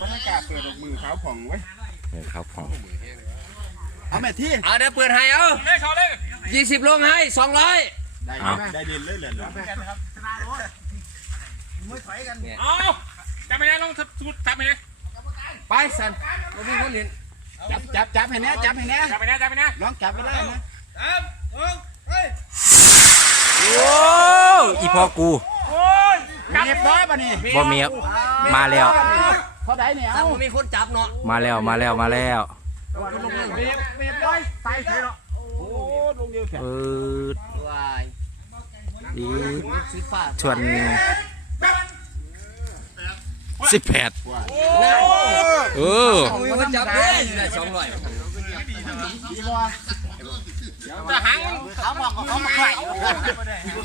บรรยากาศเปิดออกมือเขาของไว้เออครับผมเอาแม่ที่เอาเดี๋ยวเปิดให้เอายี่สิบลงให้สองร้อยได้ได้เด่นเลยเหรอเอาจับไม่ได้ลงสุดจับไม่ได้ไปสันมาวิ่งคนเห็นจับจับจับให้แน่จับให้แน่จับไม่ได้จับไม่ได้ลองจับไปเลยนะโอ้อีพ่อกูโอ้ยเรียบร้อยป่ะนี่บ่เมียมาแล้ว เขาได้เนี่ยถ้าเอาบ่มีคนจับเนาะมาแล้วมาแล้วมาแล้วเรียบเรียบร้อยใส่ใส่เนาะโอ้ลงเดียวแข็งเออวายดีสีฟ้าชวนสิบแปดเออมีคนจับเด้ได้สองร้อย ดีบ่จะหังเขาบอกว่าเขามาไหว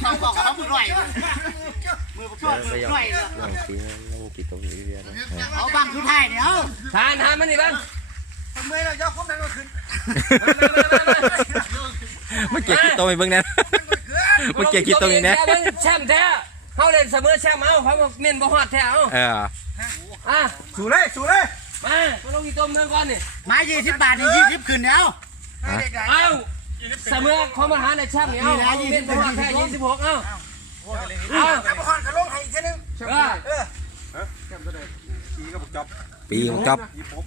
เขาบอกว่าเขามาไหวมือประชดมือไหวเรียนเอาบังคือไทยเดี๋ยวทานทานมันนี่บ้างทำไมเมื่อกี้คิดตัวไปเบิ่งนะเมื่อกี้คิดตัวนี้นะแช่มแท้เขาเล่นเสมอแช่มเอาเขาเม่นบ่ฮอดแท้เอาเอออะสู้เลยสู้เลยมาลงอีต้มเมืองก่อนนี่ไม้ยี่สิบบาทนี่ยี่สิบขึ้นเดี๋ยว เอาเสมอของมหาในแชมป์นี่เอาเขาเม่นบ่ฮอดแท้ยี่สิบหกเอาเอาพอนกระโลกให้อีกทีนึงเออขี่กับจับปีของจ๊อบยี่ปก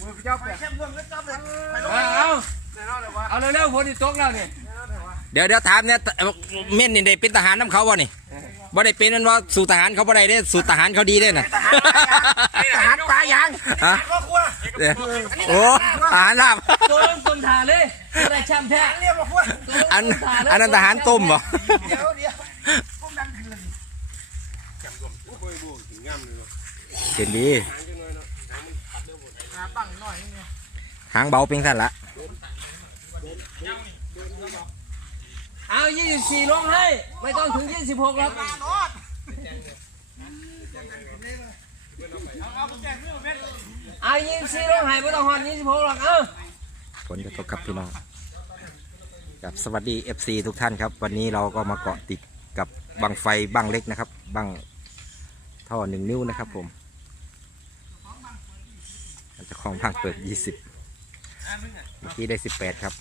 มือเจ้าแปะเมืองก็จับเลยเอาเอาเร็วๆฝนที่ตกแล้วนี่เดี๋ยวเดี๋ยวถามเนี่ยเม่นนี่ได้เป็นทหารน้ำเขาบ่นี่บ่ได้เป็นนั่นว่าสู่ทหารเขาบ่ได้เด้สู่ทหารเขาดีเด้น่ะทหารปลายางฮะ เดี๋ยวโอ้ทหารลาบตัวลงต้มทาเลยได้แชมป์แท้เรียกว่าพวกอันอันนั้นทหารต้มบ่เดี๋ยวเดี๋ยวพวกนั้นขึ้นเห็นดีหางเบาเป็นสั้นละเอายี่สิบสี่ลงให้ ไม่ต้องถึงยี่สิบหกหรอก เอายี่สิบสี่ลงให้ไม่ต้องหอดยี่สิบหกหรอกเอาผลกระทบครับพี่น้องกับสวัสดี FC ทุกท่านครับ วันนี้เราก็มาเกาะติดกับบังไฟบังเล็กนะครับบังท่อหนึ่งนิ้วนะครับผมจะของพังเปิด 20เมื่อกี้ได้ 18 ครับ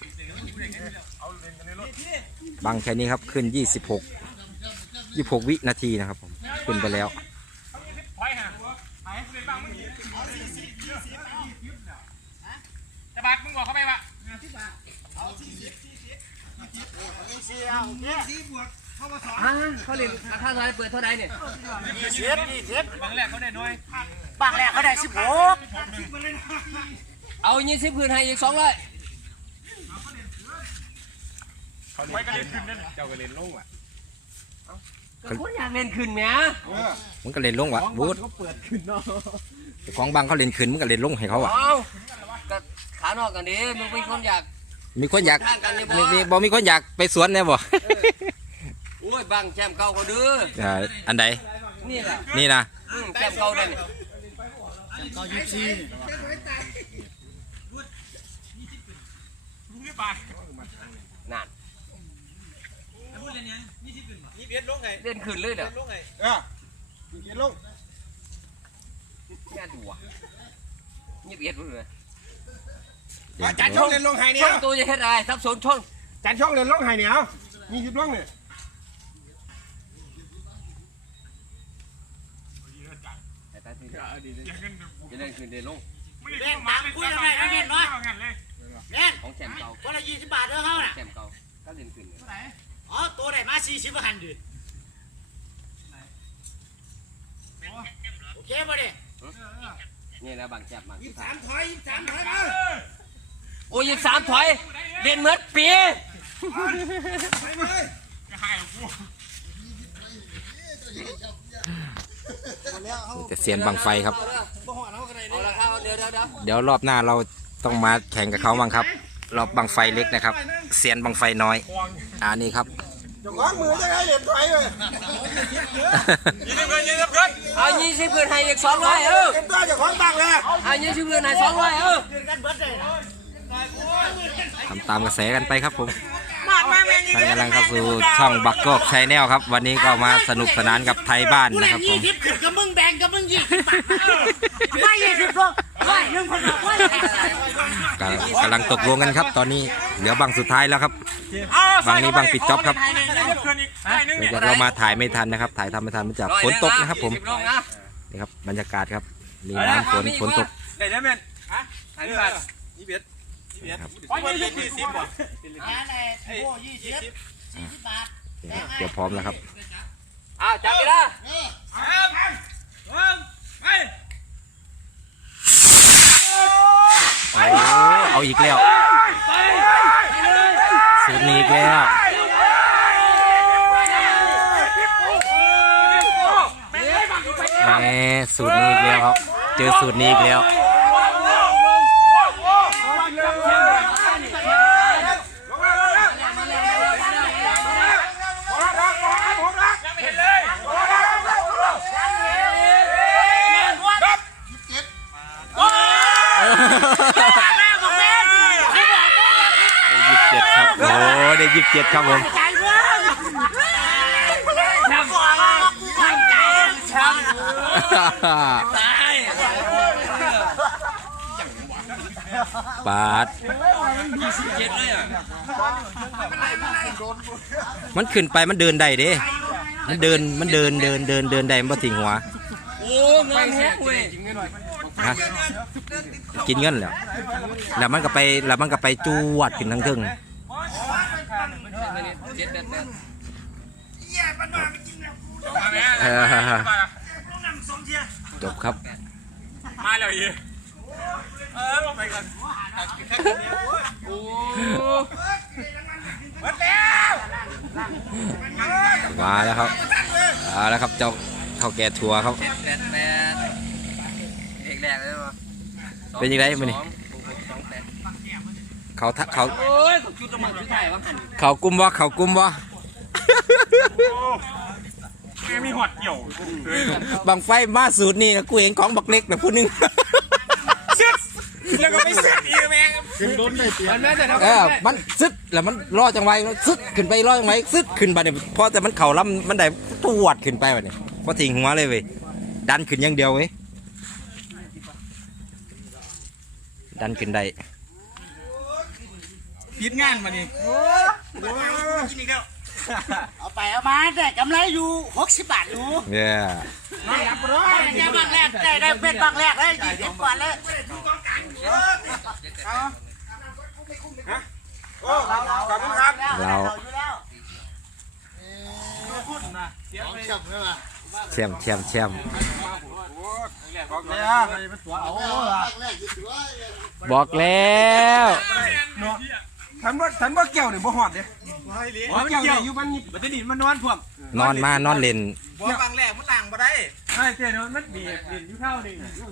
บังแค่นี้ครับขึ้น 26 26 วินาทีนะครับผม ขึ้นไปแล้ว บาดมึงบอกเขาไปว่าอ่าเขาเรียนค่าเท่าไหรเปิดเท่าไหรเนี่ยยี่สิบยี่สิบบางแรกเขาได้น้อยบางแรกเขาได้สิบหกเอายี่สิบคืนให้อีกสองร้อยเขาเล่นขึ้นเจ้าก็เล่นลงอะคนอยากเล่นคืนแหมเออมันก็เล่นลงวะบูธเขาเปิดขึ้นเนาะของบังเขาเล่นขึ้นมันก็เล่นลงให้เขาอะเอาก็ขานอกกันดิมึงเป็นคนอยากมีคนอยากทางกันเลยบ่มีมีบ่มีคนอยากไปสวนเนี่ยบ่โอ้ยบังแชมป์เก่าเขาดื้ออ่าอันใดนี่แหละนี่นะอืมแชมป์เก่าได้นี่ก็ยี่สิบรู้หรือเปล่านั่นนี่เบียดลงไงเล่นคืนเลยเด้อลงไงเออเล่นลงแม่ดูอะยี่สิบเอ็ดเลย จานช่องเล่นลงไห้เนี่ยช่องตัวจะเฮ็ดอะไรทับสนช่องจานช่องเล่นลงไห้เนี่ยยี่สิบลงเนี่ยจะเล่นคืนเดลงเล่นตามคุยกันได้นะเล่นเนาะงั้นเลยเล่นของแชมป์เก่าวันละยี่สิบบาทเด้อเขาน่ะแชมป์เก่าก็เล่นคืนเลยอ๋อตัวไหนมาสี่สิบหันดิโอเคป่ะเนี่ยนี่นะบังแชมป์บังสามถอยสามถอยมา โอ้ยยี่สามถอยเล่นเหมือนปีจะหายกูแต่เสียนบังไฟครับเอาละครับเดี๋ยวเดี๋ยวเดี๋ยวเดี๋ยวรอบหน้าเราต้องมาแข่งกับเขาบ้างครับ รอบบังไฟเล็กนะครับเสียนบังไฟน้อยอ่านี่ครับจะคว้างมือจะได้เหรียญไทยเลยยืนเกินยืนเกินเอายี่สิบคืนให้อีกสองร้อยเออเต็มตัวจะคว้างตังเลยเอายี่สิบคืนให้สองร้อยเออ คืนกันเบิดเลยนะทำตามกระแสกันไปครับผมมามาแม่นี่ท่านกำลังเข้าสู่ช่องบักกอกชแนลครับ วันนี้ก็มาสนุกสนานกับไทยบ้านนะครับผมยี่สิบขึ้นกับมึงแบ่งกับมึงยี่สิบบาทกำลังกำลังตกลงกันครับ ตอนนี้เหลือบังสุดท้ายแล้วครับบางนี้บางปิดจ๊อบครับเกินอีกได้นึงเนื่องเนี่ยจากเรามาถ่ายไม่ทันนะครับ ถ่ายทำไม่ทันมาจากฝนตกนะครับผมยี่สิลงนะนี่ครับบรรยากาศครับมีน้ำฝนฝนตกได้แล้วแม่นถ่ายรูปก่อนไปยี่สิบ สิบบ่ร้านไหนโอ้ยี่สิบสี่สิบบาทนี่ครับเดี๋ยวพร้อมแล้วครับอ้าวจับไปละนี่ไปโอ้เอาอีกแล้วสูตรนี้อีกแล้วแหมสูตรนี้อีกแล้วครับ เจอสูตรนี้อีกแล้ว ยี่สิบเจ็ดครับผมปาดเจ็ดเลยอะมันขึ้นไปมันเดินได้เด้ มันเดินมันเดินเดินเดินเดินได้มันบ่ทิ้งหัวโอ้เงินแฮกเว้ยฮะกินเงินแล้วแล้วมันก็ไปแล้วมันก็ไปจวดขึ้นทั้งเทึง เจ็ดแปดแปดเออจบครับ มาแล้วอีเออลงไปก่อนโอ้มาแล้วครับมาแล้วครับเจ้าเท่าแก่ทัวร์ครับแปดแปดแปดเอกแรกเป็นยังไงมื้อนี้ สองสองแปด เขาทะเขาโอ้ยจุดน้ำมันจุดไทยว่าหันเขากุมวะเขากุมวะแม่มีหอดเกี่ยวบังไฟมาสูตรนี่นะกูเองของบักเล็กนะผู้หนึงเสื้อแล้วก็ไม่เสื้ออีกแม่งมันแม่แต่เท่าเอกันอมันซึดแล้วมันรอจังไวซึดขึ้นไปรอจังไวซึดขึ้นไปเนี่ยพอแต่มันเข่าล้ำมันได้ตวดขึ้นไปวะเนี่ยพอทิ้งหัวเลยเว้ยดันขึ้นอย่างเดียวเว้ยดันขึ้นได้ ผิดงานมานี่เอาไปเอามาได้กำไรอยู่หกสิบบาทอยู่เนี่ยได้บางแรกได้ได้เป็นบางแรกเลยยี่สิบกว่าเลยโอ้ขอบคุณครับเราอยู่แล้วของเชื่อมใช่ไหมแช่มแช่มแช่มเนี่ยเป็นตัวเอาแรกยี่สิบว่าบอกแล้ว ฉันว่าฉันว่าแก้วเนี่ยบ่หอดเด้บ่แก้วเนี่ยอยู่มันมันจะดินมันนอนพวกนอนมานอนเล่นบ่บางแรกมันล้างบ่ได้ใช่เจ้ามันบีบดินอยู่เข้าดิ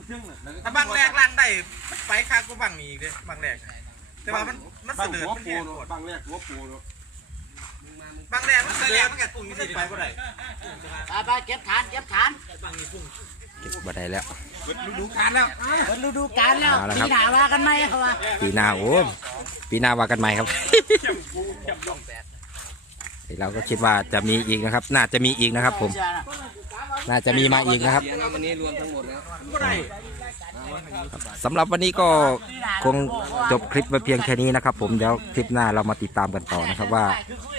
ซึ่งถ้าบางแรกล้างได้มันไปคาก็บางนี้อีกเด้บางแรกแต่ว่ามันมันเสบางด็จหัวมันปูแย่เนาะบางแรกหัวปูเนาะบางแรกมันเสด็จมันก็ปุ่งสิไปบ่ได้ไปไปเก็บฐานเก็บฐาน เก็บบัได้แล้วฤดูกาลแล้วเปิดฤดูกาลแล้วเอาละคปีรับ หน้าว่ากันไหมเขาว่าปีหน้าโอ้ปีหน้าว่ากันใหม่ครับ เราก็คิดว่าจะมีอีกนะครับ น่าจะมีอีกนะครับ ผม น่าจะมีมาอีกนะครับเสียนะวันนี้รวมทั้งหมดแล้วบ่ได้สำหรับวันนี้ก็คงจบคลิปไว้เพียงแค่นี้นะครับ ผมเดี๋ยวคลิปหน้าเรามาติดตามกันต่อนะครับว่า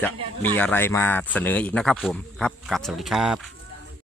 จะมีอะไรมาเสนออีกนะครับ ผมครับกลับสวัสดีครับ